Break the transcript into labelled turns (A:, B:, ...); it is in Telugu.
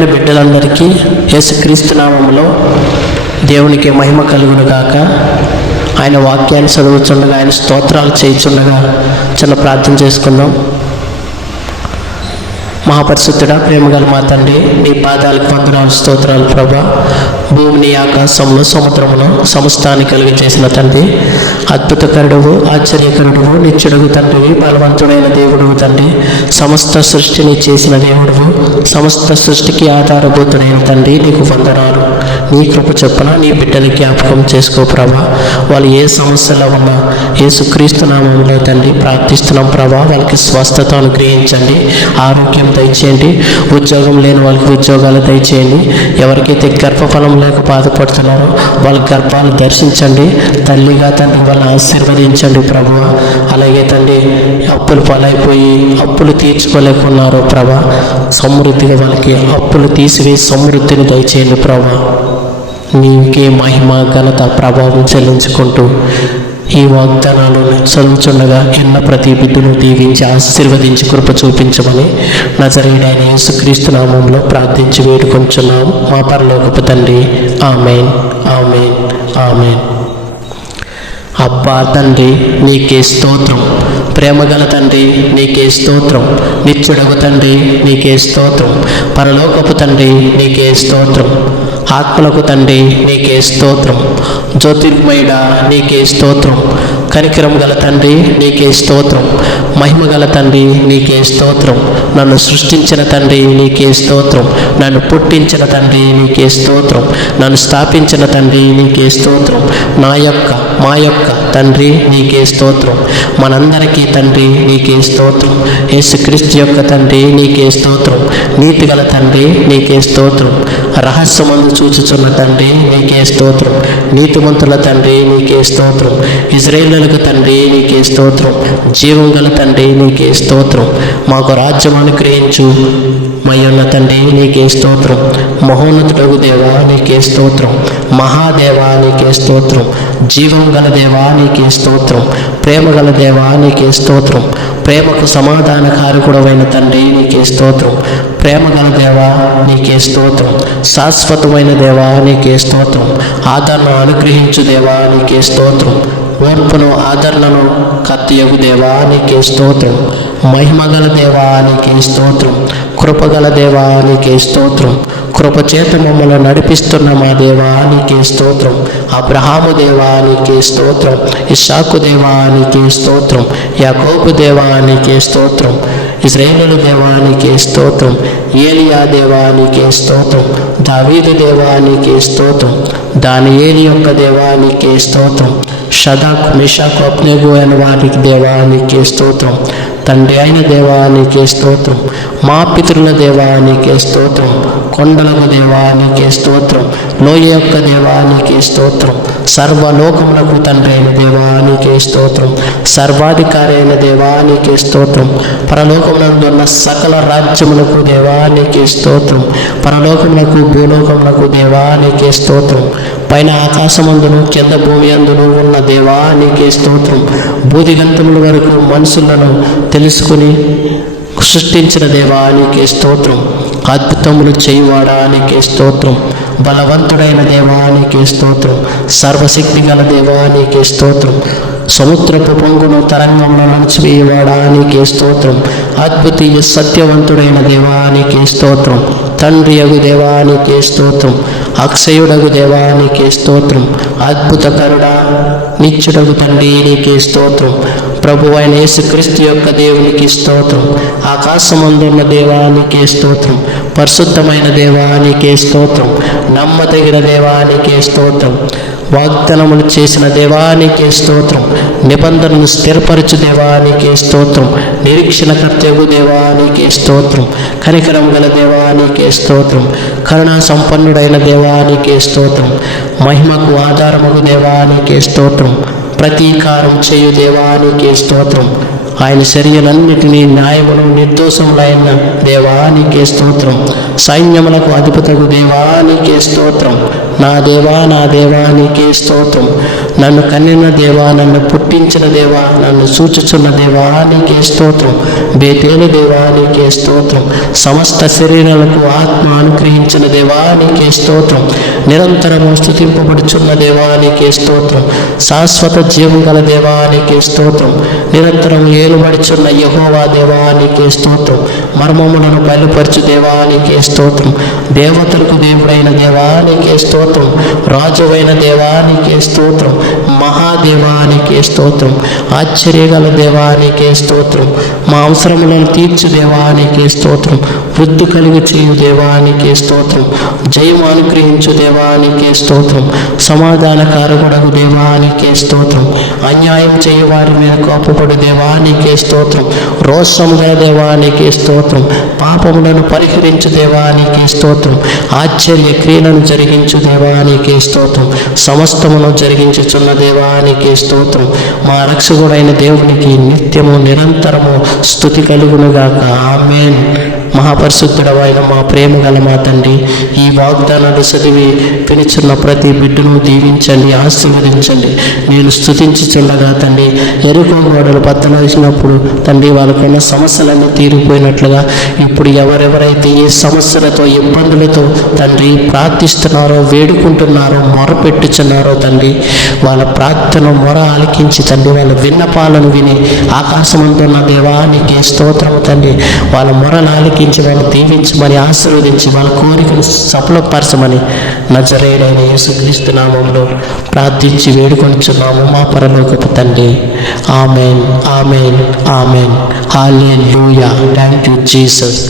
A: బిడ్డలందరికీ యేసుక్రీస్తు నామంలో దేవునికి మహిమ కలుగును గాక ఆయన వాక్యాన్ని చదువుతుండగా ఆయన స్తోత్రాలు చేయుచుండగా చిన్న ప్రార్థన చేసుకుందాం. మహాపరిశుద్ధుడ ప్రేమగల మా తండ్రి నీ పాదాలకు వందనాలు స్తోత్రాలు ప్రభా. భూమిని ఆకాశంలో సముద్రమును సమస్తాన్ని కలిగి చేసిన తండ్రి. అద్భుతకరుడువు ఆశ్చర్యకరుడువు నిత్యుడుగు తండ్రివి బలవంతుడైన దేవుడువు తండ్రి. సమస్త సృష్టిని చేసిన దేవుడువు సమస్త సృష్టికి ఆధారభూతుడైన తండ్రి నీకు వందనాలు. నీ కృప చొప్పున నీ బిడ్డలు జ్ఞాపకం చేసుకో ప్రభా. వాళ్ళు ఏ సమస్యలో ఉన్నా ఏ నామంలో తండ్రి ప్రార్థిస్తున్నాం ప్రభా. వాళ్ళకి స్వస్థత అనుగ్రహించండి. ఆరోగ్యం దయచేయండి. ఉద్యోగం లేని వాళ్ళకి ఉద్యోగాలు దయచేయండి. ఎవరికైతే గర్భఫలం లేక బాధపడుతున్నారో వాళ్ళ గర్భాలు దర్శించండి. తల్లిగా తండ్రి వాళ్ళని ఆశీర్వదించండి ప్రభు. అలాగే తండ్రి అప్పులు పాలైపోయి అప్పులు తీర్చుకోలేకున్నారు ప్రభా. సమృద్ధిగా వాళ్ళకి అప్పులు తీసివేసి సమృద్ధిని దయచేయండి ప్రభా. నీకే మహిమ ఘనత ప్రభావం చెల్లించుకుంటూ ఈ వాగ్దానాలు చదువుచుండగా ఎన్న ప్రతి బిడ్డను దీవించి ఆశీర్వదించి కృప చూపించమని నజరేడైన యేసుక్రీస్తు నామంలో ప్రార్థించి వేడుకొంచున్నాం. మా పరలోకపు తండ్రి ఆమెన్ ఆమెన్ ఆమెన్. అబ్బా తండ్రి నీకే స్తోత్రం. ప్రేమగల తండ్రి నీకే స్తోత్రం. నిత్యుడగు తండ్రి నీకే స్తోత్రం. పరలోకపు తండ్రి నీకే స్తోత్రం. ఆత్మలకు తండ్రి నీకే స్తోత్రం. జ్యోతిర్మయుడ నీకే స్తోత్రం. కనికరం గల తండ్రి నీకే స్తోత్రం. మహిమ గల తండ్రి నీకే స్తోత్రం. నన్ను సృష్టించిన తండ్రి నీకే స్తోత్రం నన్ను పుట్టించిన తండ్రి నీకే స్తోత్రం నన్ను స్థాపించిన తండ్రి నీకే స్తోత్రం నా యొక్క మా యొక్క తండ్రి నీకే స్తోత్రం మనందరికీ తండ్రి నీకే స్తోత్రం యేసుక్రీస్తు యొక్క తండ్రి నీకే స్తోత్రం నీతి గల తండ్రి నీకే స్తోత్రం రహస్యమందు చూచుచున్న తండ్రి నీకే స్తోత్రం నీతిమంతుల తండ్రి నీకే స్తోత్రం ఇజ్రాయేళ్ళకు తండ్రి నీకే స్తోత్రం జీవం గల తండ్రి నీకే స్తోత్రం మాకు రాజ్యం అనుగ్రహించు. మయ్యున్న తండ్రి నీకే స్తోత్రం. మహోన్నతుడగు దేవా నీకే స్తోత్రం. మహాదేవా నీకే స్తోత్రం. జీవం గల దేవా నీకే స్తోత్రం. ప్రేమ గల దేవా నీకే స్తోత్రం. ప్రేమకు సమాధానకారకుడమైన తండ్రి నీకే స్తోత్రం. ప్రేమ గల దేవా నీకే స్తోత్రం. శాశ్వతమైన దేవా నీకే స్తోత్రం. ఆదరణ అనుగ్రహించు దేవా నీకే స్తోత్రం. ఓర్పును ఆదరణను కత్తియగు దేవానికి స్తోత్రం మహిమగల దేవానికి స్తోత్రం కృపగల దేవానికి స్తోత్రం కృపచేత మమ్మల్ని నడిపిస్తున్న మా దేవానికి స్తోత్రం అబ్రహాము దేవానికి స్తోత్రం ఇషాకు దేవానికి స్తోత్రం యాకోబు దేవానికి స్తోత్రం ఇజ్రాయేలు దేవానికి స్తోత్రం ఏలియా దేవానికి స్తోత్రం దావీదు దేవానికి స్తోత్రం దాని ఏలి యొక్క దేవానికి స్తోత్రం షదాక్ మిషాకు అప్నేగు అయిన వారికి దేవానికి స్తోత్రం. తండ్రి అయిన దేవానికి స్తోత్రం. మా పితృల దేవానికి స్తోత్రం. కొండలకు దేవానికి స్తోత్రం. లోయ యొక్క దేవానికి స్తోత్రం. సర్వలోకములకు తండ్రి అయిన దేవానికి స్తోత్రం. సర్వాధికారి అయిన దేవానికి స్తోత్రం. పరలోకమునందున్న సకల రాజ్యములకు దేవానికి స్తోత్రం. పరలోకములకు భూలోకములకు దేవానికి స్తోత్రం. పైన ఆకాశమందును కింద భూమి అందును ఉన్న దేవానికి స్తోత్రం. బూదిగంతముల వరకు మనుషులను తెలుసుకుని సృష్టించిన దేవానికి స్తోత్రం. అద్భుతములు చేయువాడానికి స్తోత్రం. బలవంతుడైన దేవానికి స్తోత్రం. సర్వశక్తి గల దేవానికి స్తోత్రం. సముద్రపు పొంగును తరంగంలో నడిచివేయవాడానికి స్తోత్రం. అద్భుతీయ సత్యవంతుడైన దేవానికి స్తోత్రం. తండ్రి అగు దేవానికి స్తోత్రం. అక్షయుడగు దేవానికి స్తోత్రం. అద్భుతకరుడా నిత్యుడగు తండ్రి నీకే స్తోత్రం. ప్రభు అయిన యేసుక్రీస్తు యొక్క దేవునికి స్తోత్రం. ఆకాశమందున్న దేవానికి స్తోత్రం. పరిశుద్ధమైన దేవానికి స్తోత్రం. నమ్మదగిన దేవానికి స్తోత్రం. వాగ్దానములు చేసిన దేవానికి స్తోత్రం. నిబంధనను స్థిరపరచు దేవానికి స్తోత్రం. నిరీక్షణ కర్తవ్య దేవానికి స్తోత్రం. కనికరం గల దేవానికి స్తోత్రం. కరుణా సంపన్నుడైన దేవానికి స్తోత్రం. మహిమకు ఆధారముగు దేవానికి స్తోత్రం. ప్రతీకారం చేయు దేవానికి స్తోత్రం. ఆయన చర్యలన్నిటినీ న్యాయమును నిర్దోషములైన దేవానికే స్తోత్రం. సైన్యములకు అధిపతకు దేవానికే స్తోత్రం. నా దేవా నా దేవానికే స్తోత్రం. నన్ను కన్నిన దేవా నన్ను పుట్టించిన దేవా నన్ను సూచిస్తున్న దేవా నీకే స్తోత్రం. బేతేలు దేవా నీకే స్తోత్రం. సమస్త శరీరాలకు ఆత్మ అనుగ్రహించిన దేవా నీకే స్తోత్రం. నిరంతరము స్థుతింపబడుచున్న దేవా నీకే స్తోత్రం. శాశ్వత జీవం గల దేవా నీకే స్తోత్రం. నిరంతరం ఏలుబడుచున్న యహోవా దేవానికి స్తోత్రం మర్మములను బయలుపరచు దేవానికి స్తోత్రం దేవతలకు దేవుడైన దేవానికి స్తోత్రం రాజువైన దేవానికి స్తోత్రం మహాదేవానికి స్తోత్రం ఆశ్చర్యగల దేవానికి స్తోత్రం మా అవసరములను తీర్చు దేవానికి స్తోత్రం వృద్ధి కలిగి చేయు దేవానికి స్తోత్రం జయం అనుగ్రహించు దేవానికి స్తోత్రం సమాధానకారకుడకు దేవానికి స్తోత్రం అన్యాయం చేయవారి మీద కోపపడు దేవానికి స్తోత్రం. రోషము గల దేవానికి స్తోత్రం. పాపములను పరిహరించు దేవానికి స్తోత్రం. ఆశ్చర్య క్రియలను జరిగించు దేవానికి స్తోత్రం. సమస్తమును జరిగించుచున్న దేవానికి స్తోత్రం. మా రక్షకుడైన దేవునికి నిత్యము నిరంతరము స్థుతి కలుగునుగాక. ఆమెన్. మహాపరిశుద్ధుడవైన మా ప్రేమ గల మా తండ్రి ఈ వాగ్దానాలు చదివి పిలుచున్న ప్రతి బిడ్డను దీవించండి ఆశీర్వదించండి. నేను స్థుతించుచుండగా తండ్రి ఎరుకో గోడలు బద్దలేసినప్పుడు తండ్రి వాళ్ళకున్న సమస్యలన్నీ తీరిపోయినట్లుగా ఇప్పుడు ఎవరెవరైతే ఏ సమస్యలతో ఇబ్బందులతో తండ్రి ప్రార్థిస్తున్నారో వేడుకుంటున్నారో మొరపెట్టుచున్నారో తండ్రి వాళ్ళ ప్రార్థన మొర ఆలకించి తండ్రి వాళ్ళ విన్నపాలను విని ఆకాశమంతున్న దేవానికి స్తోత్రము తండ్రి వాళ్ళ మొరలు ఆలకించి వాళ్ళు దీవించమని ఆశీర్వదించి వాళ్ళ కోరికను సఫలపరచమని నజరేడైన యేసుక్రీస్తు నామంలో ప్రార్థించి వేడుకొనిచున్నాము మా పరలోకపు తండ్రి. Amen amen amen. Hallelujah thank you Jesus.